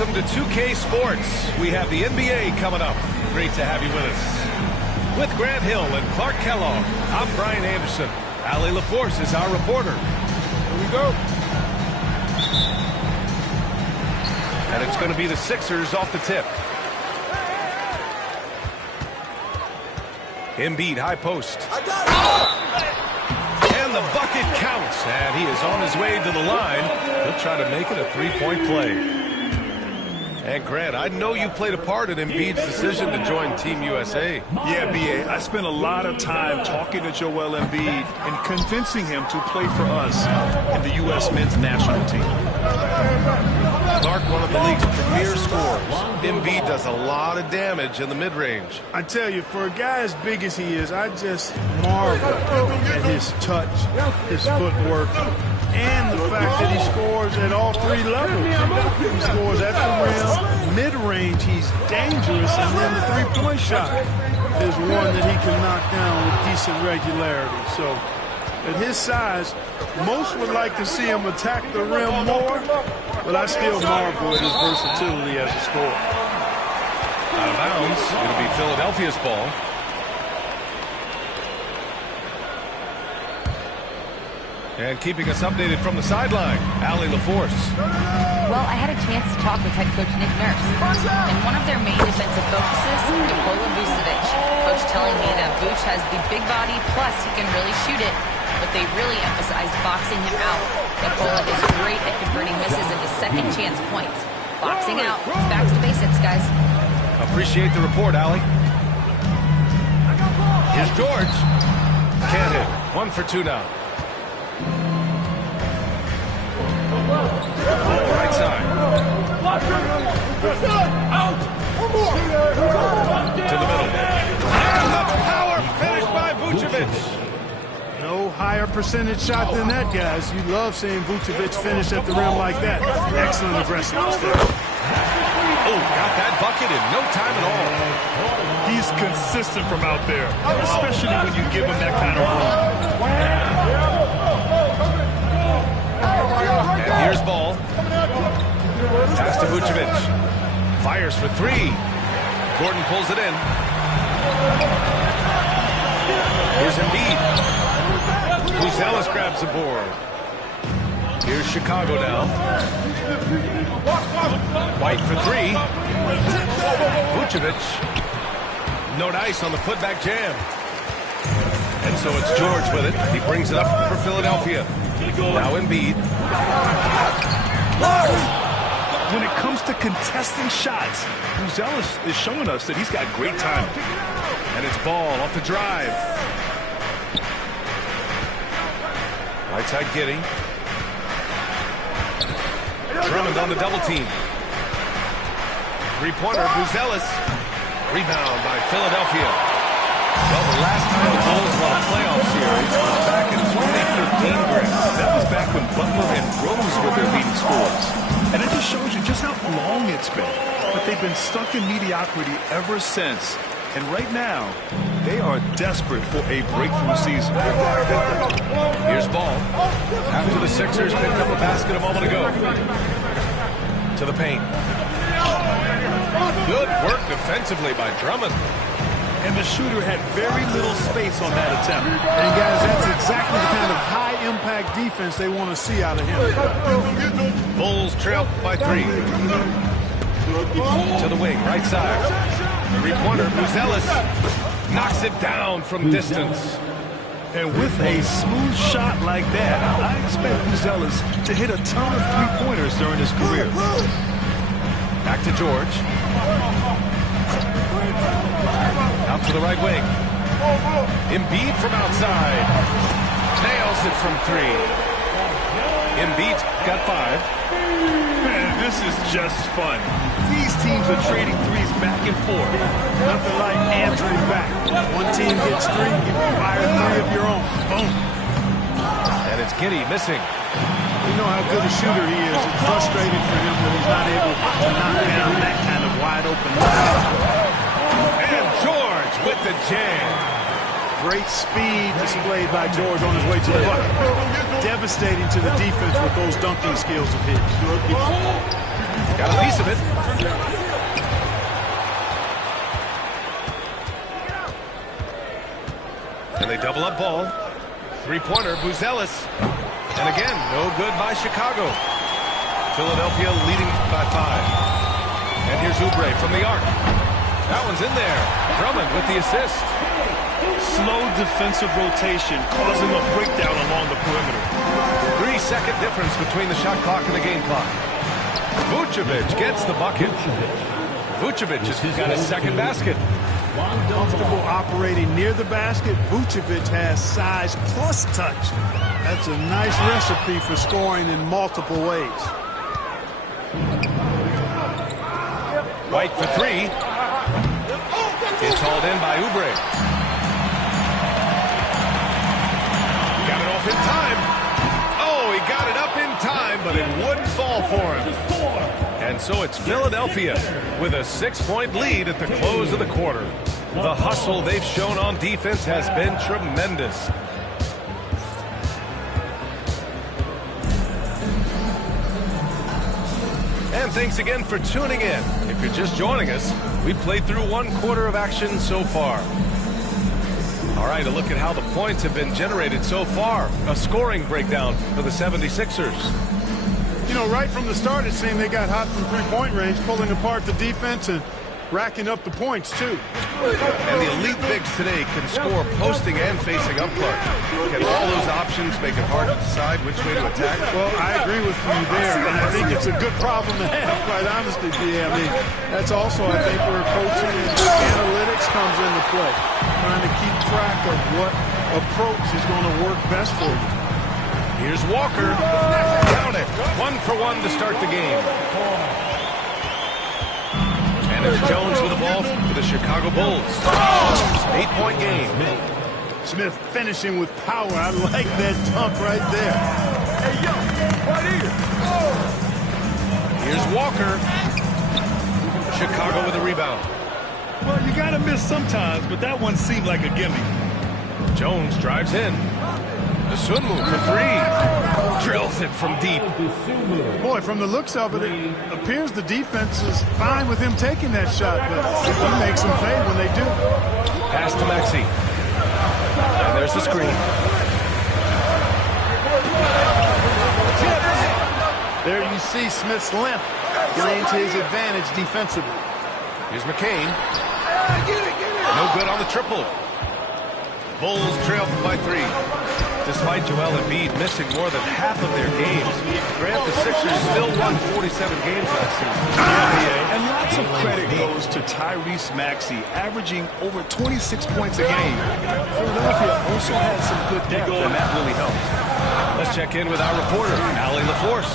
welcome to 2K Sports. We have the NBA coming up. Great to have you with us. With Grant Hill and Clark Kellogg, I'm Brian Anderson. Allie LaForce is our reporter. Here we go. And it's going to be the Sixers off the tip. Embiid, high post. And the bucket counts. And he is on his way to the line. He'll try to make it a three-point play. And Grant, I know you played a part in Embiid's decision to join Team USA. Yeah, B.A., I spent a lot of time talking to Joel Embiid and convincing him to play for us in the U.S. men's national team. Clark, one of the league's premier scorers. Embiid does a lot of damage in the mid-range. I tell you, for a guy as big as he is, I just marvel at his touch, his footwork, and the fact that he scores at all three levels. He scores at the rim, mid-range, he's dangerous, and then the three-point shot is one that he can knock down with decent regularity. So, at his size, most would like to see him attack the rim more, but I still marvel at his versatility as a scorer. Out of bounds. It'll be Philadelphia's ball. And keeping us updated from the sideline, Allie LaForce. Well, I had a chance to talk with head coach Nick Nurse. And one of their main defensive focuses, Nikola Vucevic. Coach telling me that Vuce has the big body, plus he can really shoot it. But they really emphasized boxing him out. Nikola is great at converting misses into second chance points. Boxing out. It's back to the basics, guys. Appreciate the report, Allie. Here's George. Can't hit. 1 for 2 now. Right side. To the middle. And the power finish by Vucevic. No higher percentage shot than that, guys. You love seeing Vucevic finish at the rim like that. Excellent aggressiveness there. Oh, got that bucket in no time at all. He's consistent from out there, especially when you give him that kind of room. And here's ball. Pass to Vucevic. Fires for 3. Gordon pulls it in. Here's Embiid. Vucevic grabs the board. Here's Chicago now. White for 3. Vucevic. No dice on the putback jam. And so it's George with it. He brings it up for Philadelphia. Now Embiid. When it comes to contesting shots, Vucevic is showing us that he's got great timing. And it's ball off the drive. Right side Giddey. Drummond on the double team. Three-pointer, Vucevic. Rebound by Philadelphia. Well, the last time the Bulls won a playoff series was back in 2015, Grant. That was back when Butler and Rose were their leading scorers. And it just shows you just how long it's been. But they've been stuck in mediocrity ever since. And right now, they are desperate for a breakthrough season. Here's ball. After the Sixers picked up a basket a moment ago. To the paint. Good work defensively by Drummond. And the shooter had very little space on that attempt. And guys, that's exactly the kind of high-impact defense they want to see out of him. Bulls trail by 3. To the wing, right side. Three-pointer, Vucevic knocks it down from distance. And with a smooth shot like that, I expect Vucevic to hit a ton of three-pointers during his career. Back to George. Out to the right wing. Embiid from outside. Nails it from 3. Embiid's got 5. Man, this is just fun. These teams are trading threes back and forth. Nothing like answering back. One team gets 3, you fire 3 of your own. Boom. And it's Giddey missing. You know how good a shooter he is. It's frustrating for him that he's not able to knock down that kind of wide open line. And George with the jam. Great speed displayed by George on his way to the bucket. Devastating to the defense with those dunking skills of his. Got a piece of it. And they double up ball. Three-pointer, Buzelis. And again, no good by Chicago. Philadelphia leading by 5. And here's Oubre from the arc. That one's in there. Drummond with the assist. Slow defensive rotation causing a breakdown along the perimeter. 3-second difference between the shot clock and the game clock. Vucevic gets the bucket. Vucevic has got his second basket. Comfortable operating near the basket. Vucevic has size plus touch. That's a nice recipe for scoring in multiple ways. White for 3. It's hauled in by Oubre. Got it off in time. Oh, he got it up in time, but it wouldn't fall for him. And so it's Philadelphia with a 6-point lead at the close of the quarter. The hustle they've shown on defense has been tremendous. And thanks again for tuning in. If you're just joining us, we played through 1 quarter of action so far. All right, a look at how the points have been generated so far. A scoring breakdown for the 76ers. You know, right from the start, it seemed they got hot from three-point range, pulling apart the defense and racking up the points, too. And the elite bigs today can score posting and facing up, Clark. Can all those options make it hard to decide which way to attack? Well, I agree with you there, and I think it's a good problem to have, quite honestly, I mean, that's also, I think, where coaching and analytics comes into play. Trying to keep track of what approach is going to work best for you. Here's Walker. Count it. 1 for 1 to start the game. And it's Jones with the ball for the Chicago Bulls. 8-point game. Smith finishing with power. I like that dunk right there. Hey, yo, right here. Here's Walker. Chicago with a rebound. Well, you got to miss sometimes, but that one seemed like a gimme. Jones drives in. Sunmu for 3. Drills it from deep. Boy, from the looks of it, it appears the defense is fine with him taking that shot, but he makes them pay when they do. Pass to Maxey. And there's the screen. There you see Smith's length getting to his advantage defensively. Here's McCain. No good on the triple. Bulls trail by 3. Despite Joel Embiid missing more than half of their games, Grant, the Sixers still won 47 games last season. And lots of credit goes to Tyrese Maxey, averaging over 26 points a game. Philadelphia also had some good depth, and that really helped. Let's check in with our reporter, Allie LaForce.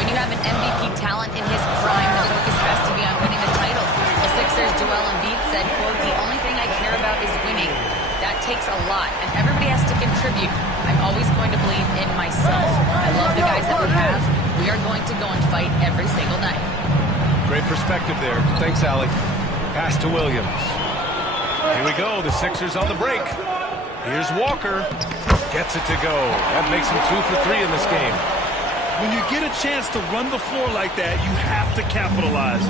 When you have an MVP talent in his prime, the focus has to be on winning the title. The Sixers' Joel Embiid said, quote, "The only thing I care about is winning. That takes a lot, and everybody has to contribute. I'm always going to believe in myself. I love the guys that we have. We are going to go and fight every single night." Great perspective there. Thanks, Allie. Pass to Williams. Here we go. The Sixers on the break. Here's Walker. Gets it to go. That makes him 2 for 3 in this game. When you get a chance to run the floor like that, you have to capitalize.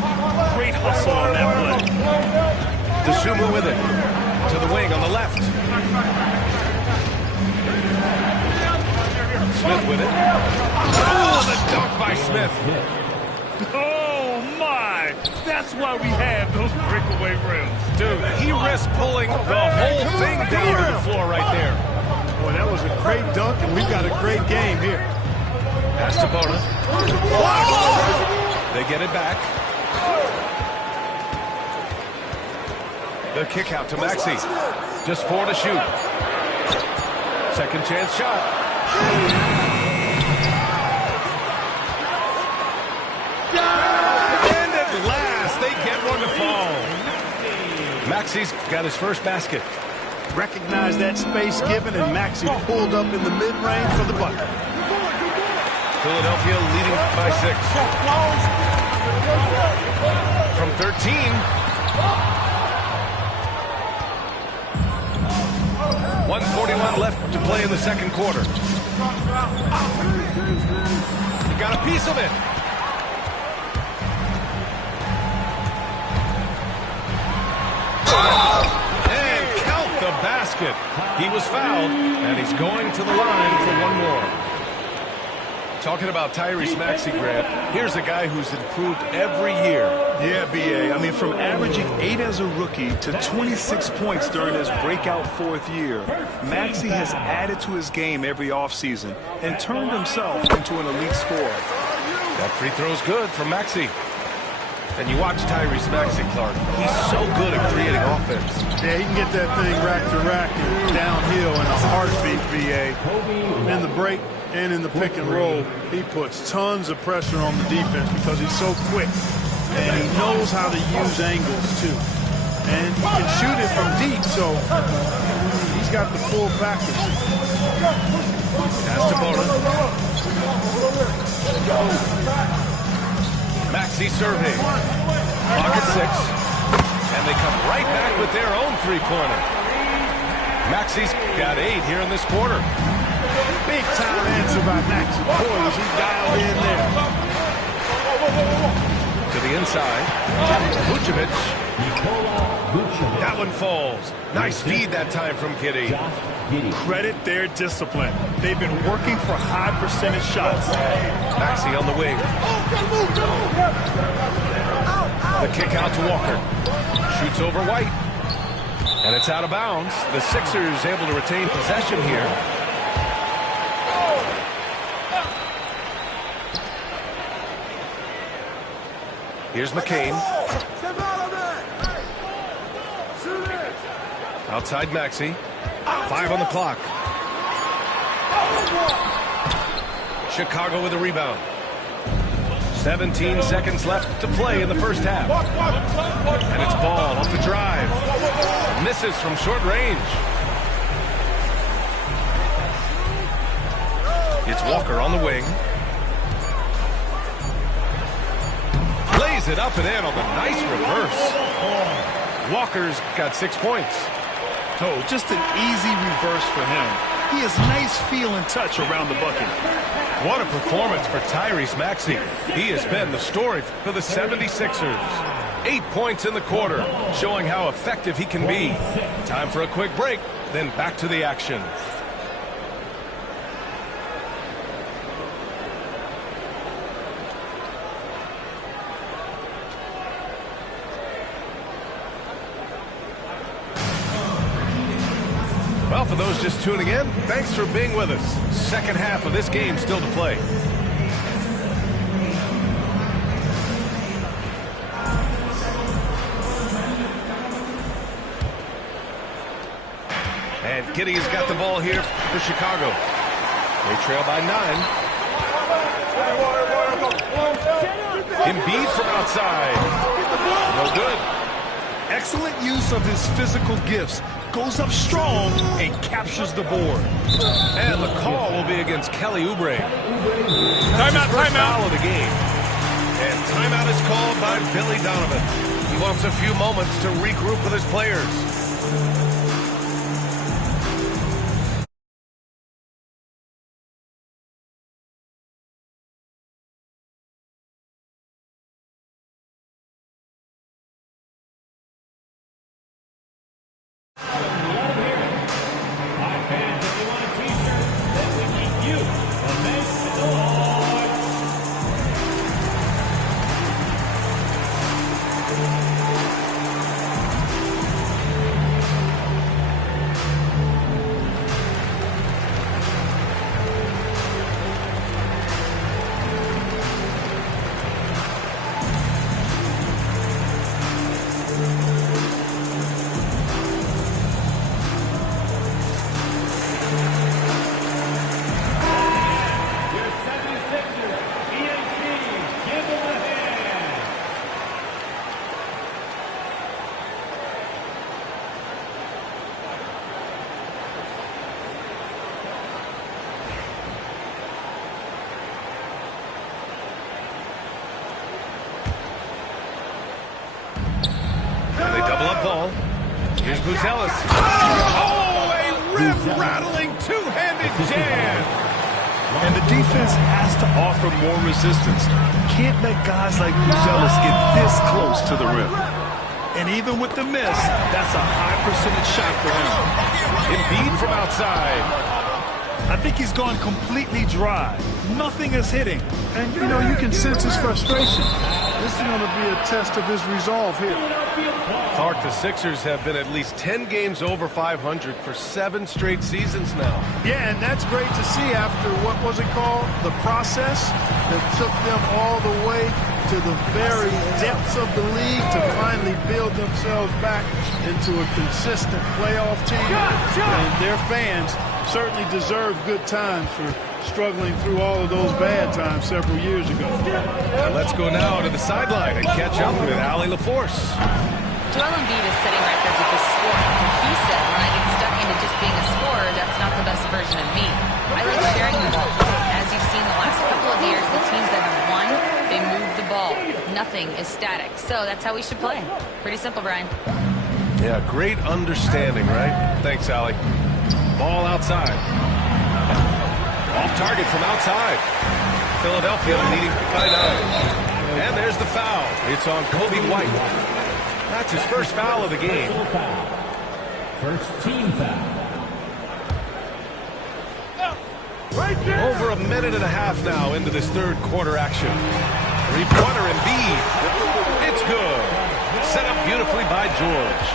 Great hustle on that play. DeSumo with it. To the wing on the left. Smith with it. Oh, the dunk by Smith. Oh, my. That's why we have those breakaway rims. Dude, he risked pulling the whole thing down to the floor right there. Boy, that was a great dunk, and we've got a great game here. Pass to Bona. They get it back. The kick out to Maxey. Just 4 to shoot. Second chance shot. And at last, they get one to fall. Maxey's got his first basket. Recognized that space given, and Maxey pulled up in the mid-range for the bucket. Philadelphia leading by 6. From 13. 1:41 left to play in the second quarter. He got a piece of it. And count the basket. He was fouled, and he's going to the line for one more. Talking about Tyrese Maxey, Grant, here's a guy who's improved every year. Yeah, B.A. I mean, from averaging 8 as a rookie to 26 points during his breakout 4th year, Maxey has added to his game every offseason and turned himself into an elite scorer. That free throw's good from Maxey. And you watch Tyrese Maxey, Clark. He's so good at creating offense. Yeah, he can get that thing rack to rack and downhill in a heartbeat, B.A. In the break and in the pick and roll, he puts tons of pressure on the defense because he's so quick. And he knows how to use angles, too. And he can shoot it from deep, so he's got the full package. Pass to Bona. Maxey serving. Clock at 6. And they come right back with their own three-pointer. Maxey's got 8 here in this quarter. Big time answer by Maxey. Boy, was he dialed in there. To the inside. Vucevic. That one falls. Nice feed that time from Giddey. Credit their discipline. They've been working for high percentage shots. Maxey on the wing. The kick out to Walker. Shoots over White. And it's out of bounds. The Sixers able to retain possession here. Here's McCain. Outside Maxey. 5 on the clock. Chicago with a rebound. 17 seconds left to play in the first half. And it's Ball off the drive. Misses from short range. It's Walker on the wing. Lays it up and in on the nice reverse. Walker's got 6 points. Oh, just an easy reverse for him. He has nice feel and touch around the bucket. What a performance for Tyrese Maxey. He has been the story for the 76ers. 8 points in the quarter, showing how effective he can be. Time for a quick break, then back to the action. Well, for those just tuning in, thanks for being with us. Second half of this game still to play. And Giddey has got the ball here for Chicago. They trail by 9. Embiid from outside. No good. Excellent use of his physical gifts. Goes up strong and captures the board. And the call will be against Kelly Oubre. Timeout, Foul of the game. And timeout is called by Billy Donovan. He wants a few moments to regroup with his players. Ball. Here's Buzelis. Oh, a rim-rattling two-handed jam. And the defense has to offer more resistance. Can't let guys like Buzelis get this close to the rim. And And even with the miss, that's a high percentage shot for him. Embiid from outside. I think he's gone completely dry. Nothing is hitting. And, you know, you can sense his frustration. This is going to be a test of his resolve here. Clark, the Sixers have been at least 10 games over 500 for 7 straight seasons now. Yeah, and that's great to see after, what was it called? The process that took them all the way to the very depths of the league to finally build themselves back into a consistent playoff team. And their fans certainly deserve good times for struggling through all of those bad times several years ago. And let's go now to the sideline and catch up with Allie LaForce. Joel Embiid is setting records with his scoring. He said, when I get stuck into just being a scorer, that's not the best version of me. I like sharing the ball. As you've seen the last couple of years, the teams that have won, they move the ball. Nothing is static. So that's how we should play. Pretty simple, Brian. Yeah, great understanding, right? Thanks, Allie. Ball outside. Off target from outside. Philadelphia leading by 9. And there's the foul. It's on Kobe White. That's his first foul of the game. First team foul. Over a minute and a half now into this third quarter action. Three-pointer Embiid. It's good. Set up beautifully by George.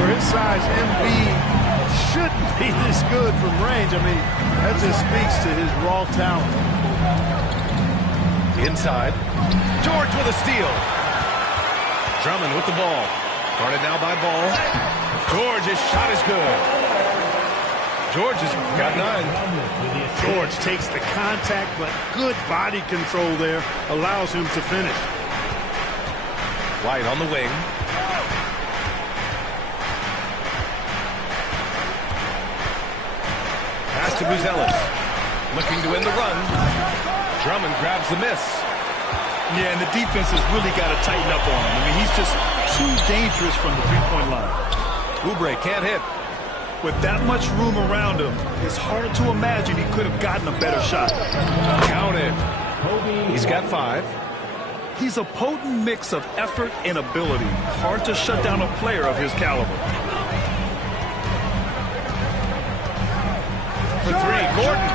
For his size, Embiid shouldn't be this good from range. I mean, that just speaks to his raw talent. Inside. George with a steal. Drummond with the ball. Guarded now by Ball. George's shot is good. George has got 9. George takes the contact, but good body control there allows him to finish. White on the wing. Pass to Buzelis. Looking to win the run. Drummond grabs the miss. Yeah, and the defense has really got to tighten up on him. I mean, he's just too dangerous from the three-point line. Oubre can't hit. With that much room around him, it's hard to imagine he could have gotten a better shot. Counted. He's got 5. He's a potent mix of effort and ability. Hard to shut down a player of his caliber. For 3, Gordon.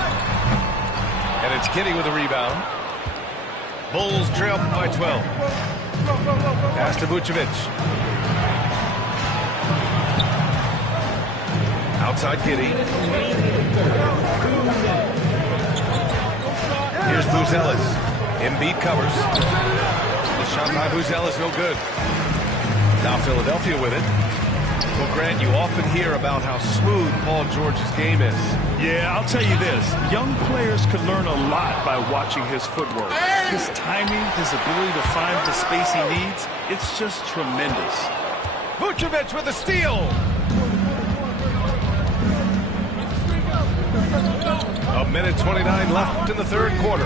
And it's Giddey with a rebound. Bulls trail by 12. Pass to Vucevic. Outside Giddey. Here's Buzelis. Embiid covers. The shot by Buzelis no good. Now Philadelphia with it. Well, Grant, you often hear about how smooth Paul George's game is. Yeah, I'll tell you this. Young players can learn a lot by watching his footwork. His timing, his ability to find the space he needs, it's just tremendous. Vucevic with a steal. A minute 29 left in the third quarter.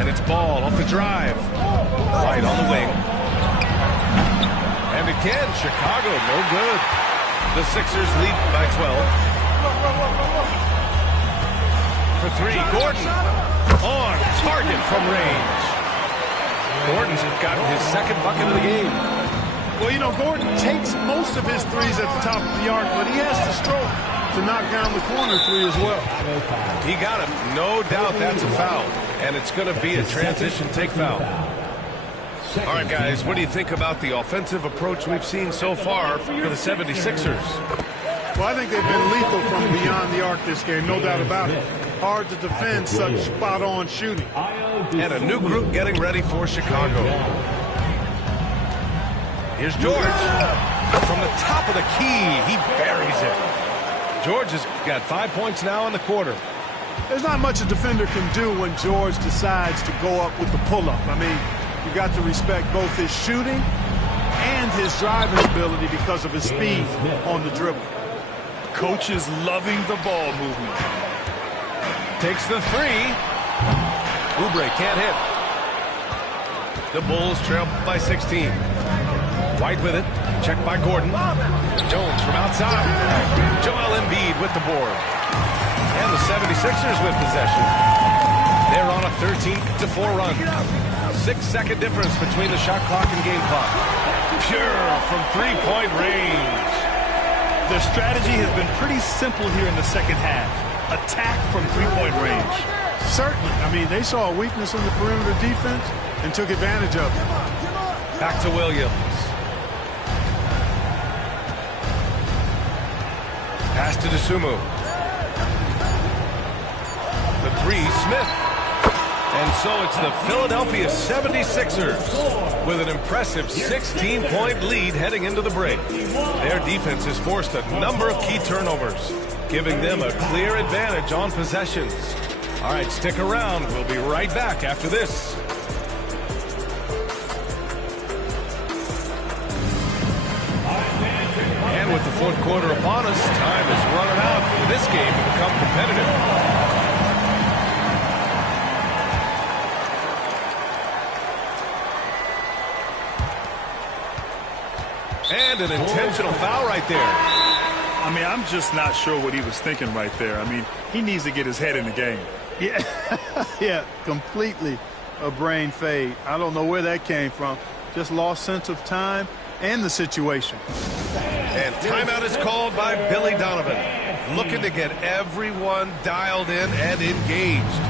And it's Ball off the drive. White on the wing. And again, Chicago, no good. The Sixers lead by 12. For 3, Gordon. On target from range. Gordon's gotten his second bucket of the game. Well, you know, Gordon takes most of his threes at the top of the arc, but he has the stroke to knock down the corner 3 as well. He got him. No doubt that's a foul. And it's going to be a transition take foul. All right, guys, what do you think about the offensive approach we've seen so far for the 76ers? Well, I think they've been lethal from beyond the arc this game, no doubt about it. Hard to defend such spot-on shooting. And a new group getting ready for Chicago. Here's George. From the top of the key, he buries it. George has got 5 points now in the quarter. There's not much a defender can do when George decides to go up with the pull-up. I mean, you've got to respect both his shooting and his driving ability because of his speed on the dribble. Coach is loving the ball movement. Takes the 3. Oubre can't hit. The Bulls trail by 16. White with it. Checked by Gordon. Jones from outside. Joel Embiid with the board. And the 76ers with possession. They're on a 13-4 run. 6-second difference between the shot clock and game clock. Pure from three-point range. Their strategy has been pretty simple here in the second half. Attack from three-point range. Certainly. I mean, they saw a weakness in the perimeter defense and took advantage of it. Back to Williams. Pass to Dosunmu. The three, Smith. And so it's the Philadelphia 76ers with an impressive 16-point lead heading into the break. Their defense has forced a number of key turnovers, giving them a clear advantage on possessions. All right, stick around. We'll be right back after this. And with the fourth quarter upon us, time is running out for this game to become competitive. And an intentional foul right there. I mean, I'm just not sure what he was thinking right there. I mean, he needs to get his head in the game. Yeah, yeah, completely a brain fade. I don't know where that came from. Just lost sense of time and the situation. And timeout is called by Billy Donovan, looking to get everyone dialed in and engaged.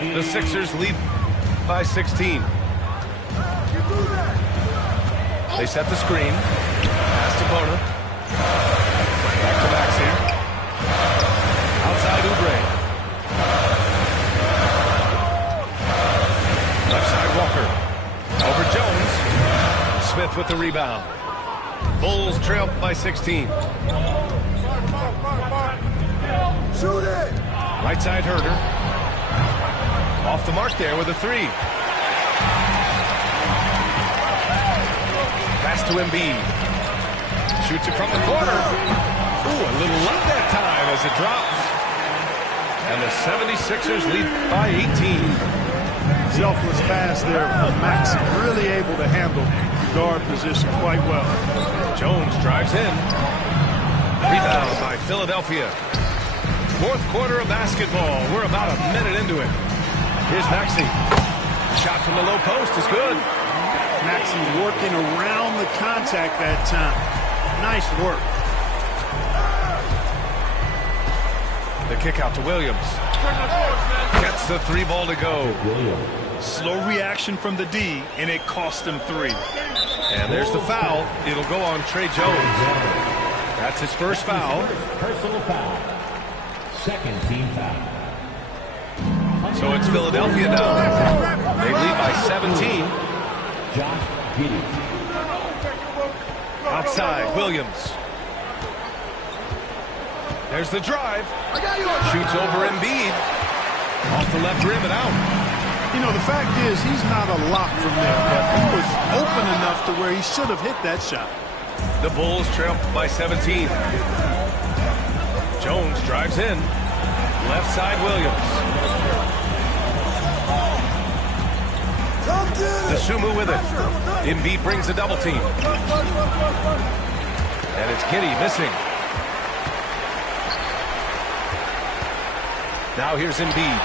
The Sixers lead by 16. They set the screen. Pass to Bona. Back to Maxey. Outside Oubre. Left side Walker. Over Jones. Smith with the rebound. Bulls trail by 16. Shoot it! Right side Herder. Off the mark there with a three. Pass to Embiid. Shoots it from the corner. Ooh, a little late that time as it drops. And the 76ers lead by 18. Selfless pass there. Max really able to handle the guard position quite well. Jones drives in. Rebound by Philadelphia. Fourth quarter of basketball. We're about a minute into it. Here's Maxey. Shot from the low post is good. Maxey working around the contact that time. Nice work. The kick out to Williams. Gets the three ball to go. Slow reaction from the D, and it cost him three. And there's the foul. It'll go on Trey Jones. That's his first foul. Personal foul. Second team foul. So it's Philadelphia now. They lead by 17. Josh Giddey. Outside, Williams. There's the drive. Shoots over Embiid. Off the left rim and out. You know, the fact is he's not a lock from there, but he was open enough to where he should have hit that shot. The Bulls trail by 17. Jones drives in. Left side, Williams. Dosunmu with it. Embiid brings a double team. And it's Giddey missing. Now here's Embiid.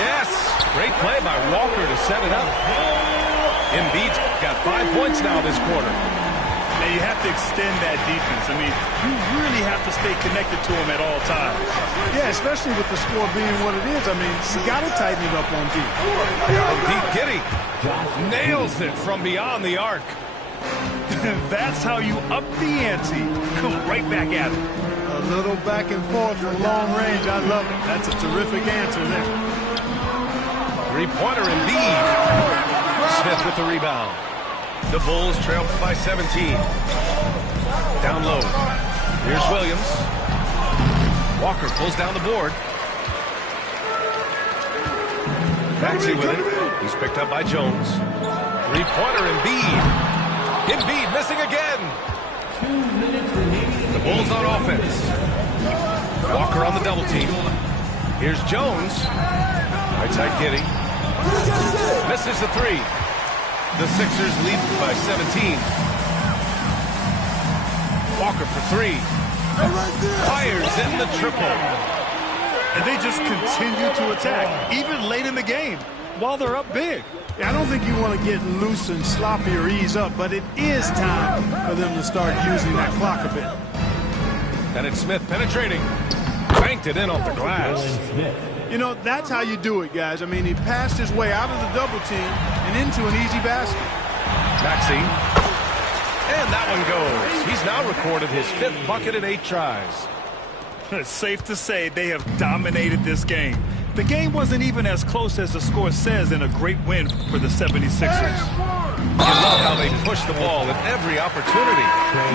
Yes! Great play by Walker to set it up. Embiid's got 5 points now this quarter. Now you have to extend that defense. I mean, you really have to stay connected to him at all times. Yeah, especially with the score being what it is. I mean, you got to tighten it up on D. Embiid Giddey nails it from beyond the arc. That's how you up the ante. Come right back at it. A little back and forth from long range. I love it. That's a terrific answer there. Three-pointer Embiid. Smith with the rebound. The Bulls trail by 17. Down low. Here's Williams. Walker pulls down the board. Maxey with it. He's picked up by Jones. Three-pointer Embiid. Embiid missing again. 2 minutes remaining. The Bulls on offense. Walker on the double team. Here's Jones. Right side Giddey. Misses the three. The Sixers lead by 17. Walker for three. Fires in the triple. And they just continue to attack, even late in the game, while they're up big. I don't think you want to get loose and sloppy or ease up, but it is time for them to start using that clock a bit. And it's Smith penetrating. Banked it in off the glass. You know, that's how you do it, guys. I mean, he passed his way out of the double team and into an easy basket. Maxey. And that one goes. He's now recorded his 5th bucket in 8 tries. It's safe to say they have dominated this game. The game wasn't even as close as the score says in a great win for the 76ers. You love how they push the ball at every opportunity.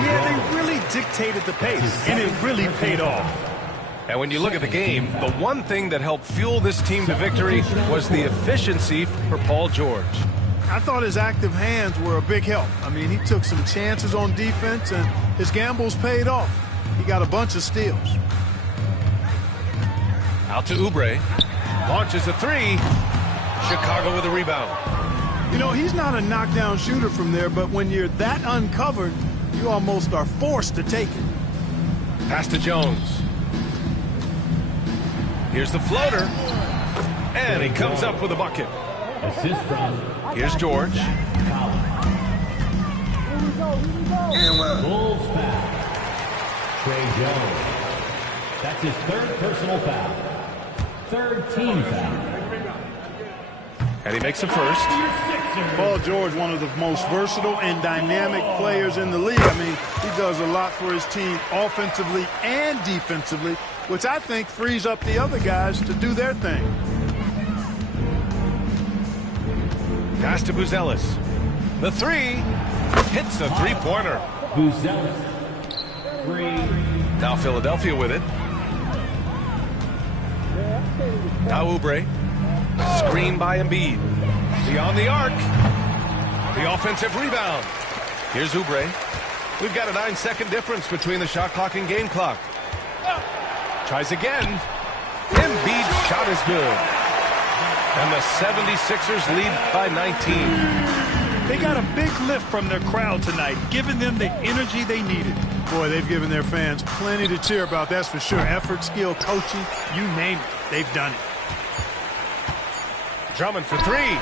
Yeah, they really dictated the pace, and it really paid off. And when you look at the game, the one thing that helped fuel this team to victory was the efficiency for Paul George. I thought his active hands were a big help. I mean, he took some chances on defense, and his gambles paid off. He got a bunch of steals. Out to Oubre. Launches a three. Chicago with a rebound. You know, he's not a knockdown shooter from there, but when you're that uncovered, you almost are forced to take it. Pass to Jones. Here's the floater. And he comes up with a bucket. Assist from. Here's George. Bulls foul. Trey Jones. That's his 3rd personal foul. 3rd team foul. And he makes a first. Paul George, one of the most versatile and dynamic players in the league. I mean, he does a lot for his team offensively and defensively, which I think frees up the other guys to do their thing. Pass to Buzelis. The three. Hits the three-pointer. Buzelis. 3. Now Philadelphia with it. Now Oubre. Screen by Embiid. Beyond the arc. The offensive rebound. Here's Oubre. We've got a 9-second difference between the shot clock and game clock. Tries again. Embiid's shot is good. And the 76ers lead by 19. They got a big lift from their crowd tonight, giving them the energy they needed. Boy, they've given their fans plenty to cheer about, that's for sure. Effort, skill, coaching, you name it, they've done it. Drummond for three.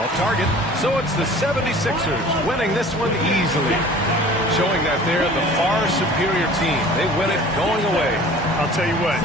Off target. So it's the 76ers winning this one easily. Showing that they're the far superior team. They win it going away. I'll tell you what,